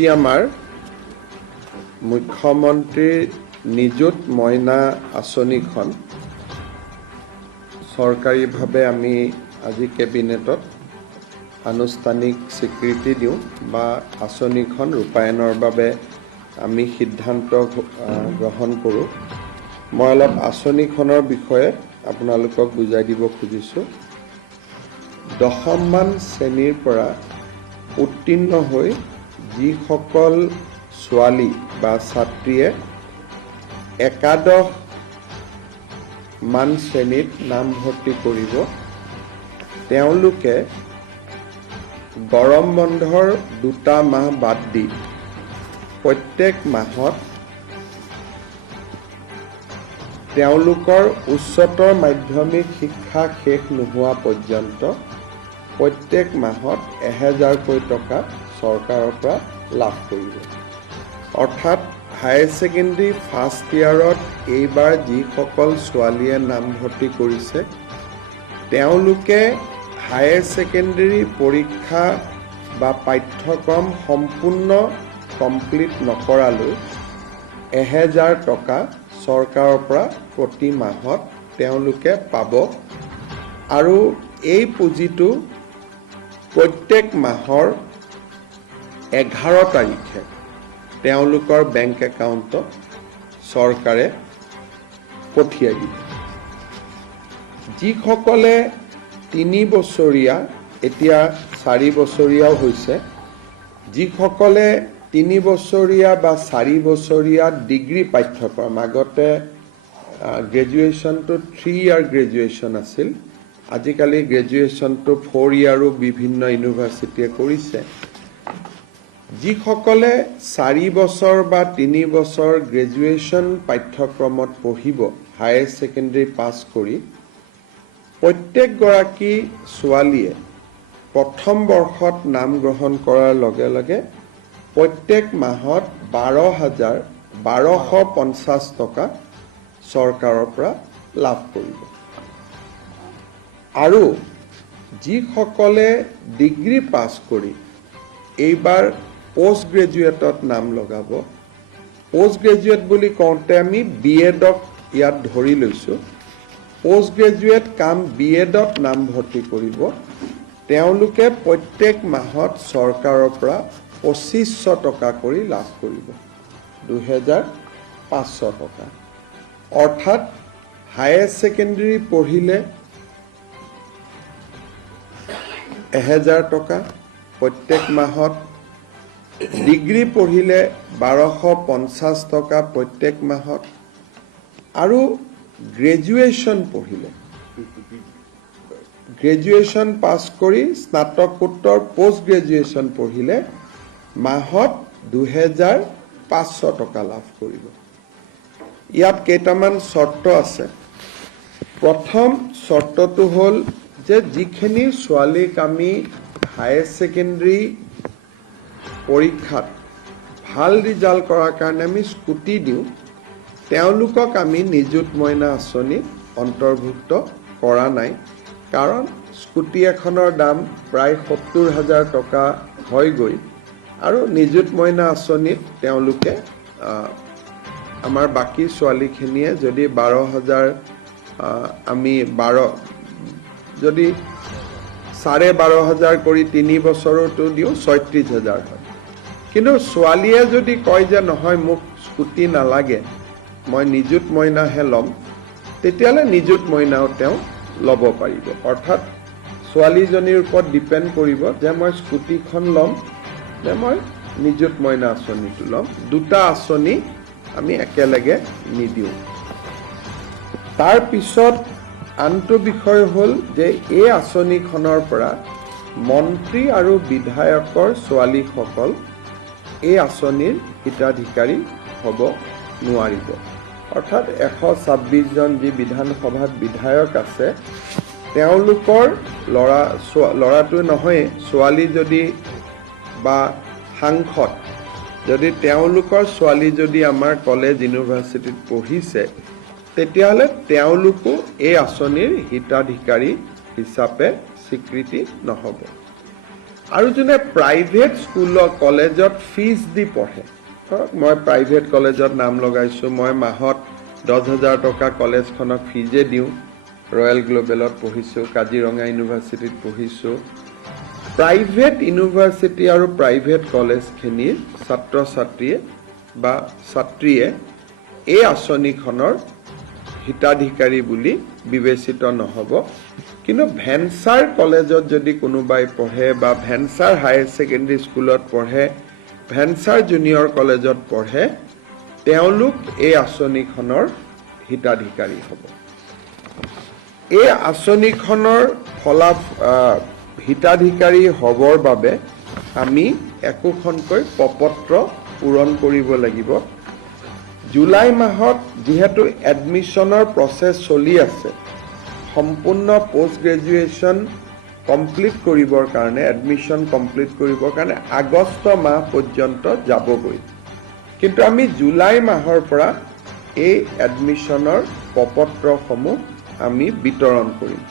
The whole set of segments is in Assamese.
আজি আমাৰ মুখ্যমন্ত্ৰীৰ নিযুত মইনা আঁচনিখন চৰকাৰীভাৱে আমি আজি কেবিনেটত আনুষ্ঠানিক স্বীকৃতি দিওঁ বা আঁচনিখন ৰূপায়ণৰ বাবে আমি সিদ্ধান্ত গ্ৰহণ কৰোঁ। মই অলপ আঁচনিখনৰ বিষয়ে আপোনালোকক বুজাই দিব খুজিছোঁ। দশমমান শ্ৰেণীৰ পৰা উত্তীৰ্ণ হৈ যিসকল ছোৱালী বা ছাত্ৰীয়ে একাদশমান শ্ৰেণীত নামভৰ্তি কৰিব, তেওঁলোকে গৰম বন্ধৰ 2টা মাহ বাদ দি প্ৰত্যেক মাহত তেওঁলোকৰ উচ্চতৰ মাধ্যমিক শিক্ষা শেষ নোহোৱা পৰ্যন্ত প্ৰত্যেক মাহত 1000কৈ টকা চৰকাৰৰ পৰা লাভ কৰিব। অৰ্থাৎ হায়াৰ ছেকেণ্ডেৰী ফাৰ্ষ্ট ইয়াৰত এইবাৰ যিসকল ছোৱালীয়ে নামভৰ্তি কৰিছে, তেওঁলোকে হায়াৰ ছেকেণ্ডেৰী পৰীক্ষা বা পাঠ্যক্ৰম সম্পূৰ্ণ কমপ্লিট নকৰালৈ 1000 টকা চৰকাৰৰ পৰা প্ৰতি মাহত তেওঁলোকে পাব আৰু এই পুঁজিটো প্ৰত্যেক মাহৰ 11 তাৰিখে তেওঁলোকৰ বেংক একাউণ্টত চৰকাৰে পঠিয়াই দিব। যিসকলে 3 বছৰীয়া, এতিয়া 4 বছৰীয়াও হৈছে, যিসকলে 3 বছৰীয়া বা 4 বছৰীয়া ডিগ্ৰী পাঠ্যক্ৰম, আগতে গ্ৰেজুৱেশ্যনটো 3 ইয়াৰ গ্ৰেজুৱেশ্যন আছিল, আজিকালি গ্ৰেজুৱেশ্যনটো 4 ইয়াৰো বিভিন্ন ইউনিভাৰ্চিটিয়ে কৰিছে। যিসকলে 4 বছৰ বা 3 বছৰ গ্ৰেজুৱেশ্যন পাঠ্যক্ৰমত পঢ়িব হায়াৰ ছেকেণ্ডেৰী পাছ কৰি, প্ৰত্যেকগৰাকী ছোৱালীয়ে প্ৰথম বৰ্ষত নাম গ্ৰহণ কৰাৰ লগে লগে প্ৰত্যেক মাহত 12,1250 টকা চৰকাৰৰ পৰা লাভ কৰিব। আৰু যিসকলে ডিগ্ৰী পাছ কৰি এইবাৰ পোষ্ট গ্ৰেজুৱেটত নাম লগাব, পোষ্ট গ্ৰেজুৱেট বুলি কওঁতে আমি BEdক ইয়াত ধৰি লৈছোঁ, পোষ্ট গ্ৰেজুৱেট কাম BEdত নামভৰ্তি কৰিব, তেওঁলোকে প্ৰত্যেক মাহত চৰকাৰৰ পৰা 2500 টকা কৰি লাভ কৰিব, 2500 টকা। অৰ্থাৎ হায়াৰ ছেকেণ্ডেৰী পঢ়িলে 1000 টকা প্ৰত্যেক মাহত, ডিগ্ৰী পঢ়িলে 1250 টকা প্ৰত্যেক মাহত, আৰু গ্ৰেজুৱেশ্যন পঢ়িলে, গ্ৰেজুৱেশ্যন পাছ কৰি স্নাতকোত্তৰ পোষ্ট গ্ৰেজুৱেশ্যন পঢ়িলে মাহত 2500 টকা লাভ কৰিব। ইয়াত কেইটামান চৰ্ত আছে। প্ৰথম চৰ্তটো হ'ল যে যিখিনি ছোৱালীক আমি হায়াৰ ছেকেণ্ডেৰী পৰীক্ষাত ভাল ৰিজাল্ট কৰাৰ কাৰণে আমি স্কুটি দিওঁ, তেওঁলোকক আমি নিযুত মইনা আঁচনিত অন্তৰ্ভুক্ত কৰা নাই। কাৰণ স্কুটি এখনৰ দাম প্ৰায় 70,000 টকা হয়গৈ, আৰু নিযুত মইনা আঁচনিত তেওঁলোকে আমাৰ বাকী ছোৱালীখিনিয়ে যদি 12,000 আমি যদি 12,500 কৰি 3 বছৰতো দিওঁ 36,000 হয়। কিন্তু ছোৱালীয়ে যদি কয় যে নহয় মোক স্কুটি নালাগে, মই নিযুত মইনাহে ল'ম, তেতিয়াহ'লে নিযুত মইনাও তেওঁ ল'ব পাৰিব। অৰ্থাৎ ছোৱালীজনীৰ ওপৰত ডিপেণ্ড কৰিব যে মই স্কুটিখন ল'ম নে মই নিযুত মইনা আঁচনিটো ল'ম। 2টা আঁচনি আমি একেলগে নিদিওঁ। তাৰপিছত আনটো বিষয় হ'ল যে এই আঁচনিখনৰ পৰা মন্ত্ৰী আৰু বিধায়কৰ ছোৱালীসকল এই আঁচনিৰ হিতাধিকাৰী হ'ব নোৱাৰিব। অৰ্থাৎ 126জন যি বিধানসভাত বিধায়ক আছে, তেওঁলোকৰ ল'ৰাটো নহয়, ছোৱালী যদি বা সাংসদ যদি তেওঁলোকৰ ছোৱালী যদি আমাৰ কলেজ ইউনিভাৰ্চিটিত পঢ়িছে, তেতিয়াহ'লে তেওঁলোকো এই আঁচনিৰ হিতাধিকাৰী হিচাপে স্বীকৃতি নহ'ব। আৰু যোনে প্ৰাইভেট স্কুলত কলেজত ফিজ দি পঢ়ে, মই প্ৰাইভেট কলেজত নাম লগাইছোঁ, মই মাহত 10,000 টকা কলেজখনক ফিজে দিওঁ, ৰয়েল গ্লোবেলত পঢ়িছোঁ, কাজিৰঙা ইউনিভাৰ্চিটিত পঢ়িছোঁ। প্ৰাইভেট ইউনিভাৰ্চিটি আৰু প্ৰাইভেট কলেজখিনিৰ ছাত্ৰ ছাত্ৰীয়ে বা ছাত্ৰীয়ে এই আঁচনিখনৰ হিতাধিকাৰী বুলি বিবেচিত নহ'ব। কিন্তু ভেঞ্চাৰ কলেজত যদি কোনোবাই পঢ়ে বা ভেঞ্চাৰ হায়াৰ ছেকেণ্ডেৰী স্কুলত পঢ়ে, ভেঞ্চাৰ জুনিয়ৰ কলেজত পঢ়ে, তেওঁলোক এই আঁচনিখনৰ হিতাধিকাৰী হ'ব। এই আঁচনিখনৰ হিতাধিকাৰী হ'বৰ বাবে আমি একোখনকৈ প্ৰপত্ৰ পূৰণ কৰিব লাগিব। জুলাই মাহত যিহেতু এডমিশ্যনৰ প্ৰচেছ চলি আছে, সম্পূৰ্ণ পোষ্ট গ্ৰেজুৱেশ্যন কমপ্লিট কৰিবৰ কাৰণে, এডমিশ্যন কমপ্লিট কৰিবৰ কাৰণে আগষ্ট মাহ পৰ্যন্ত যাবগৈ। কিন্তু আমি জুলাই মাহৰ পৰা এই এডমিশ্যনৰ প্ৰপত্ৰসমূহ আমি বিতৰণ কৰিম।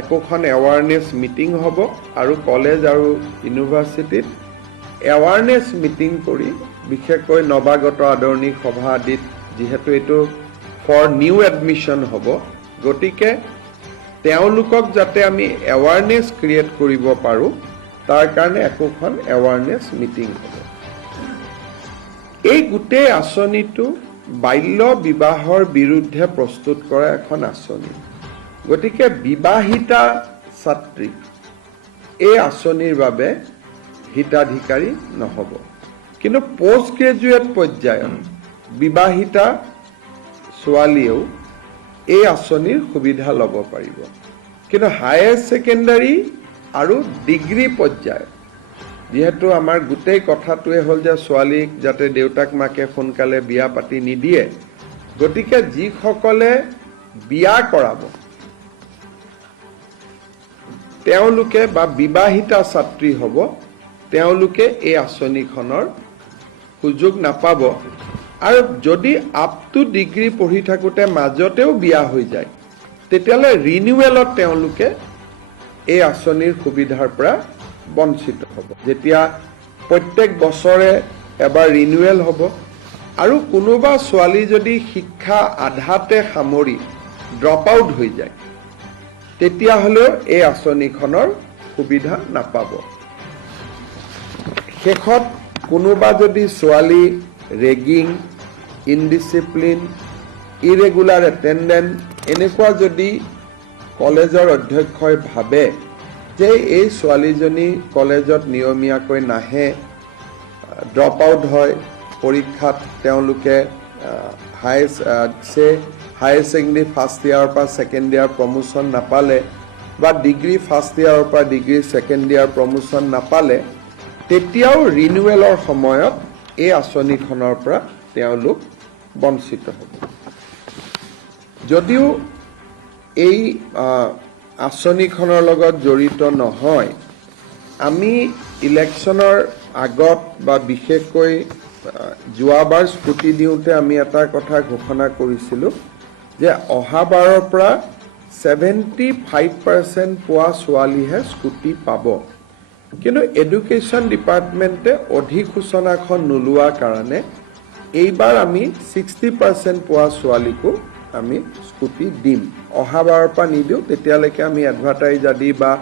একোখন এৱাৰনেছ মিটিং হ'ব আৰু কলেজ আৰু ইউনিভাৰ্চিটিত এৱাৰনেছ মিটিং কৰি, বিশেষকৈ নৱাগত আদৰণি সভা আদিত, যিহেতু এইটো ফৰ নিউ এডমিশ্যন হ'ব, গতিকে তেওঁলোকক যাতে আমি এৱাৰনেছ ক্ৰিয়েট কৰিব পাৰোঁ, তাৰ কাৰণে একোখন এৱাৰনেছ মিটিং হ'ব। এই গোটেই আঁচনিটো বাল্য বিবাহৰ বিৰুদ্ধে প্ৰস্তুত কৰা এখন আঁচনি। গতিকে বিবাহিতা ছাত্ৰী এই আঁচনিৰ বাবে হিতাধিকাৰী নহ'ব। কিন্তু পোষ্ট গ্ৰেজুৱেট পৰ্যায়ত বিবাহিতা ছোৱালীয়েও এই আঁচনিৰ সুবিধা ল'ব পাৰিব। কিন্তু হায়াৰ ছেকেণ্ডাৰী আৰু ডিগ্ৰী পৰ্যায়ত, যিহেতু আমাৰ গোটেই কথাটোৱে হ'ল যে ছোৱালীক যাতে দেউতাক মাকে সোনকালে বিয়া পাতি নিদিয়ে, গতিকে যিসকলে বিয়া কৰাব তেওঁলোকে বা বিবাহিতা ছাত্ৰী হ'ব, তেওঁলোকে এই আঁচনিখনৰ সুযোগ নাপাব। আৰু যদি আপ টু ডিগ্ৰী পঢ়ি থাকোঁতে মাজতেও বিয়া হৈ যায়, তেতিয়াহ'লে ৰিনিউৱেলত তেওঁলোকে এই আঁচনিৰ সুবিধাৰ পৰা বঞ্চিত হ'ব। যেতিয়া প্ৰত্যেক বছৰে এবাৰ ৰিনিউৱেল হ'ব, আৰু কোনোবা ছোৱালী যদি শিক্ষা আধাতে সামৰি ড্ৰপ আউট হৈ যায়, তেতিয়াহ'লেও এই আঁচনিখনৰ সুবিধা নাপাব। শেষত কোনোবা যদি ছোৱালী ৰেগিং, ইনডিচিপ্লিন, ইৰেগুলাৰ এটেণ্ডেঞ্চ, এনেকুৱা যদি কলেজৰ অধ্যক্ষই ভাবে যে এই ছোৱালীজনী কলেজত নিয়মীয়াকৈ নাহে, ড্ৰপ আউট হয়, পৰীক্ষাত তেওঁলোকে হায়াৰ ছেকেণ্ডেৰী ফাৰ্ষ্ট ইয়াৰৰ পৰা ছেকেণ্ড ইয়াৰ প্ৰমোশ্যন নাপালে, বা ডিগ্ৰী ফাৰ্ষ্ট ইয়াৰৰ পৰা ডিগ্ৰী ছেকেণ্ড ইয়াৰ প্ৰমোশ্যন নাপালে, তেতিয়াও ৰিনিউৱেলৰ সময়ত এই আঁচনিখনৰ পৰা তেওঁলোক বঞ্চিত হ'ব। যদিও এই আঁচনিখনৰ লগত জড়িত নহয়, আমি ইলেকশ্যনৰ আগত বা বিশেষকৈ যোৱাবাৰ স্কুটি দিওঁতে আমি এটা কথা ঘোষণা কৰিছিলোঁ যে অহাবাৰৰ পৰা 75% পোৱা ছোৱালীহে স্কুটি পাব। কিন্তু এডুকেশ্যন ডিপাৰ্টমেণ্টে অধিসূচনাখন নোলোৱাৰ কাৰণে এইবাৰ আমি 60% পোৱা ছোৱালীকো আমি স্কুটি দিম। অহাবাৰৰ পৰা নিদিওঁ, তেতিয়ালৈকে আমি এডভাৰটাইজ আদি বা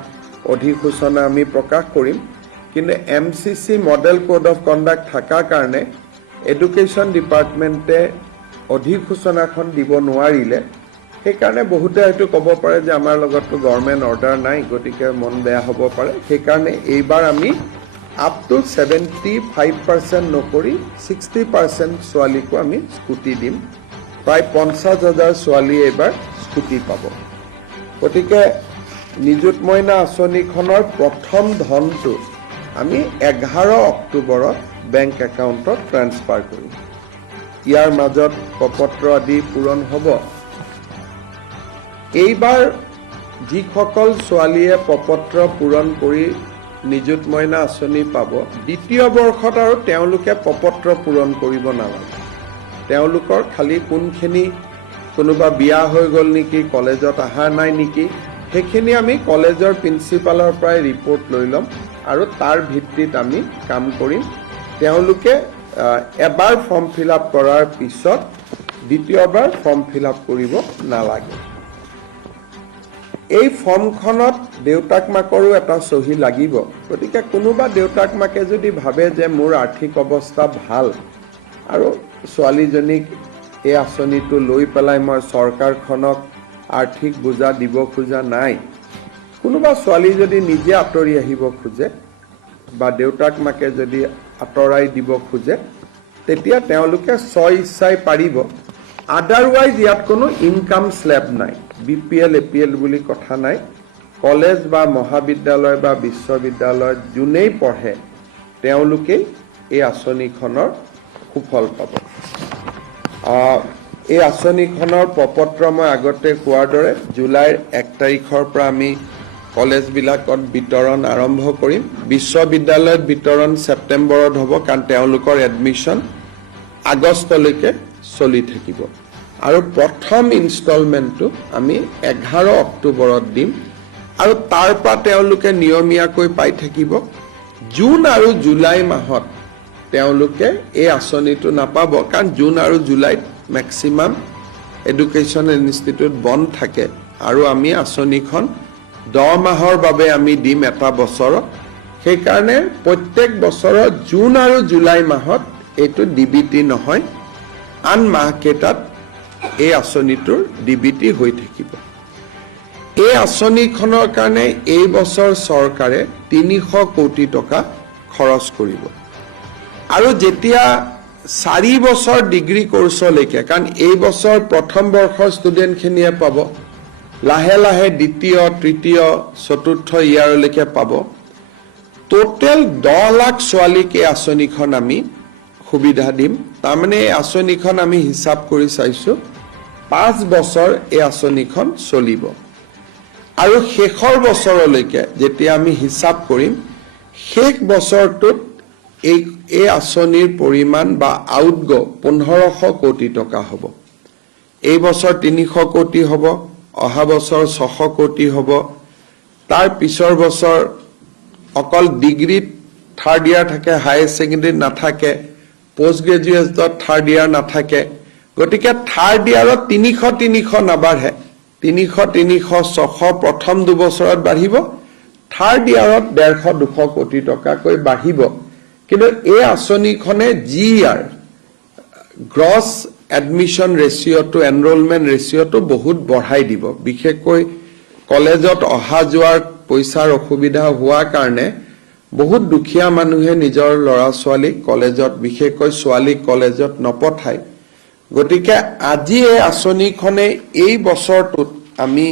অধিসূচনা আমি প্ৰকাশ কৰিম। কিন্তু MCC model code of conduct থকাৰ কাৰণে এডুকেশ্যন ডিপাৰ্টমেণ্টে অধিসূচনাখন দিব নোৱাৰিলে। সেইকাৰণে বহুতে হয়তো ক'ব পাৰে যে আমাৰ লগততো গভৰ্ণমেণ্ট অৰ্ডাৰ নাই, গতিকে মন বেয়া হ'ব পাৰে। সেইকাৰণে এইবাৰ আমি আপ টু 75% নকৰি 60% ছোৱালীকো আমি স্কুটি দিম। প্ৰায় 50,000 ছোৱালীয়ে এইবাৰ স্কুটি পাব। গতিকে নিযুত মইনা আঁচনিখনৰ প্ৰথম ধনটো আমি 11 অক্টোবৰত বেংক একাউণ্টত ট্ৰান্সফাৰ কৰিম। ইয়াৰ মাজত প্ৰপত্ৰ আদি পূৰণ হ'ব। এইবাৰ যিসকল ছোৱালীয়ে প্ৰপত্ৰ পূৰণ কৰি নিযুত মইনা আঁচনি পাব, দ্বিতীয় বৰ্ষত আৰু তেওঁলোকে প্ৰপত্ৰ পূৰণ কৰিব নালাগে। তেওঁলোকৰ খালি কোনখিনি, কোনোবা বিয়া হৈ গ'ল নেকি, কলেজত অহা নাই নেকি, সেইখিনি আমি কলেজৰ প্ৰিন্সিপালৰ পৰাই ৰিপৰ্ট লৈ ল'ম। আৰু তাৰ ভিত্তিত আমি কাম কৰিম তেওঁলোকে এবাৰ ফৰ্ম ফিল আপ কৰাৰ পিছত দ্বিতীয়বাৰ ফৰ্ম ফিল আপ কৰিব নালাগে এই ফৰ্মখনত দেউতাক মাকৰো এটা সহি লাগিব গতিকে কোনোবা দেউতাক মাকে যদি ভাবে যে মোৰ আৰ্থিক অৱস্থা ভাল আৰু ছোৱালীজনীক এই আঁচনিটো লৈ পেলাই মই চৰকাৰখনক আৰ্থিক বোজা দিব খোজা নাই কোনোবা ছোৱালী যদি নিজে আঁতৰি আহিব খোজে বা দেউতাক মাকে যদি আঁতৰাই দিব খোজে তেতিয়া তেওঁলোকে স্বইচ্ছাই পাৰিব আদাৰৱাইজ ইয়াত কোনো ইনকাম স্লেব নাই বিপিএল এপিএল বুলি কথা নাই কলেজ বা মহাবিদ্যালয় বা বিশ্ববিদ্যালয়ত যোনেই পঢ়ে তেওঁলোকে এই আঁচনিখনৰ সুফল পাব এই আঁচনিখনৰ প্ৰপত্ৰ মই আগতে কোৱাৰ দৰে জুলাইৰ 1 তাৰিখৰ পৰা আমি কলেজবিলাকত বিতৰণ আৰম্ভ কৰিম বিশ্ববিদ্যালয়ত বিতৰণ ছেপ্টেম্বৰত হ'ব কাৰণ তেওঁলোকৰ এডমিশ্যন আগষ্টলৈকে চলি থাকিব আৰু প্ৰথম ইনষ্টলমেণ্টটো আমি 11 অক্টোবৰত দিম আৰু তাৰ পৰা তেওঁলোকে নিয়মীয়াকৈ পাই থাকিব জুন আৰু জুলাই মাহত তেওঁলোকে এই আঁচনিটো নাপাব কাৰণ জুন আৰু জুলাইত মেক্সিমাম এডুকেশ্যন ইনষ্টিটিউট বন্ধ থাকে আৰু আমি আঁচনিখন 10 মাহৰ বাবে আমি দিম এটা বছৰত সেইকাৰণে প্ৰত্যেক বছৰত জুন আৰু জুলাই মাহত এইটো ডিবিটি নহয় আন মাহকেইটাত এই আঁচনিটোৰ ডিবিটি হৈ থাকিব এই আঁচনিখনৰ কাৰণে এই বছৰ চৰকাৰে 300 কোটি টকা খৰচ কৰিব আৰু যেতিয়া 4 বছৰ ডিগ্ৰী কোৰ্ছলৈকে কাৰণ এই বছৰ প্ৰথম বৰ্ষৰ ষ্টুডেণ্টখিনিয়ে পাব লাহে লাহে দ্বিতীয় তৃতীয় চতুৰ্থ ইয়াৰলৈকে পাব টোটেল 10 লাখ ছোৱালীক এই আঁচনিখন আমি সুবিধা দিম তাৰমানে এই আঁচনিখন আমি হিচাপ কৰি চাইছো 5 বছৰ এই আঁচনিখন চলিব আৰু শেষৰ বছৰলৈকে যেতিয়া আমি হিচাপ কৰিম শেষ বছৰটোত এই আঁচনিৰ পৰিমাণ বা আউটগো 1500 কোটি টকা হ'ব এই বছৰ 300 কোটি হ'ব অহা বছৰ 600 কোটি হ'ব তাৰ পিছৰ বছৰ অকল ডিগ্ৰীত থাৰ্ড ইয়াৰ থাকে হায়াৰ ছেকেণ্ডাৰীত নাথাকে পোষ্ট গ্ৰেজুৱেটত থাৰ্ড ইয়াৰ নাথাকে গতিকে থাৰ্ড ইয়াৰত 300 নাবাঢ়ে 300 600 প্ৰথম 2 বছৰত বাঢ়িব থাৰ্ড ইয়াৰত 150-200 কোটি টকাকৈ বাঢ়িব কিন্তু এই আঁচনিখনে জি ইয়াৰ গ্ৰছ এডমিশ্যন ৰেচিঅ'টো এনৰোলমেণ্ট ৰেচিঅ'টো বহুত বঢ়াই দিব বিশেষকৈ কলেজত অহা যোৱাৰ পইচাৰ অসুবিধা হোৱাৰ কাৰণে বহুত দুখীয়া মানুহে নিজৰ ল'ৰা ছোৱালীক কলেজত বিশেষকৈ ছোৱালীক কলেজত নপঠায় গতিকে আজি এই আঁচনিখনে এই বছৰটোত আমি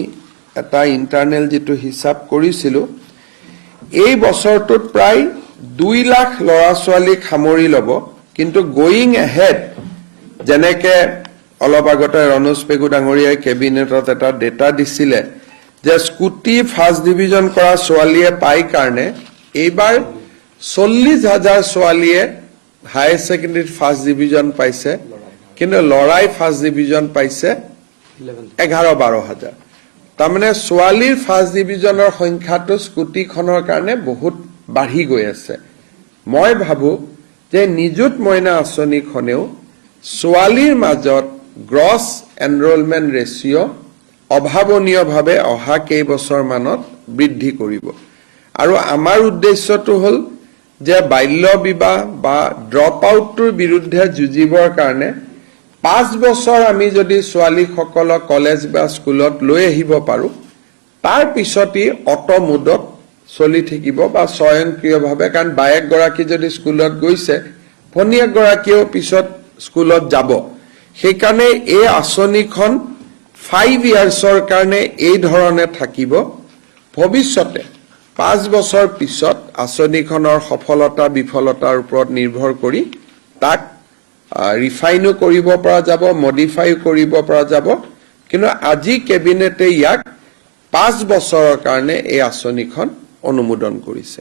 এটা ইণ্টাৰনেল যেটো হিচাপ কৰিছিলো এই বছৰটোত প্ৰায় 2 লাখ ল'ৰা ছোৱালীক সামৰি ল'ব কিন্তু গোয়িং এহেড যেনেকে অলপ আগতে ৰনোজ পেগু ডাঙৰীয়াই কেবিনেটত এটা ডেটা দিছিলে যে স্কুটি ফাৰ্ষ্ট ডিভিজন কৰা ছোৱালীয়ে পাই কাৰণে এইবাৰ 40,000 ছোৱালীয়ে হায়াৰ ছেকেণ্ডাৰীত ফাৰ্ষ্ট ডিভিজন পাইছে কিন্তু লৰাই ফাৰ্ষ্ট ডিভিজন পাইছে 11-12 হাজাৰ তাৰমানে ছোৱালীৰ ফাৰ্ষ্ট ডিভিজনৰ সংখ্যাটো স্কুটিখনৰ কাৰণে বহুত বাঢ়ি গৈ আছে মই ভাবো যে নিযুত মইনা আঁচনিখনেও ছোৱালীৰ মাজত গ্ৰছ এনৰোলমেণ্ট ৰেচিঅ' অভাৱনীয়ভাৱে অহা কেইবছৰ মানত বৃদ্ধি কৰিব আৰু আমাৰ উদ্দেশ্যটো হ'ল যে বাল্য বিবাহ বা ড্ৰপ আউটৰ বিৰুদ্ধে যুঁজিবৰ কাৰণে 5 বছৰ আমি যদি ছোৱালীসকলক কলেজ বা স্কুলত লৈ আহিব পাৰো তাৰ পিছতই অটোমোডত চলি থাকিব বা স্বয়ংক্ৰিয়ভাৱে কাৰণ বায়েক গৰাকী যদি স্কুলত গৈছে ভনীয়েক গৰাকীও পিছত স্কুলত যাব সেইকাৰণে এই আঁচনিখন 5 ইয়াৰ্ছৰ কাৰণে এই ধৰণে থাকিব ভৱিষ্যতে 5 বছৰ পিছত আঁচনিখনৰ সফলতা বিফলতাৰ ওপৰত নিৰ্ভৰ কৰি তাক ৰিফাইনো কৰিব পৰা যাব মডিফাই কৰিব পৰা যাব কিন্তু আজি কেবিনেটে ইয়াক 5 বছৰৰ কাৰণে এই আঁচনিখন অনুমোদন কৰিছে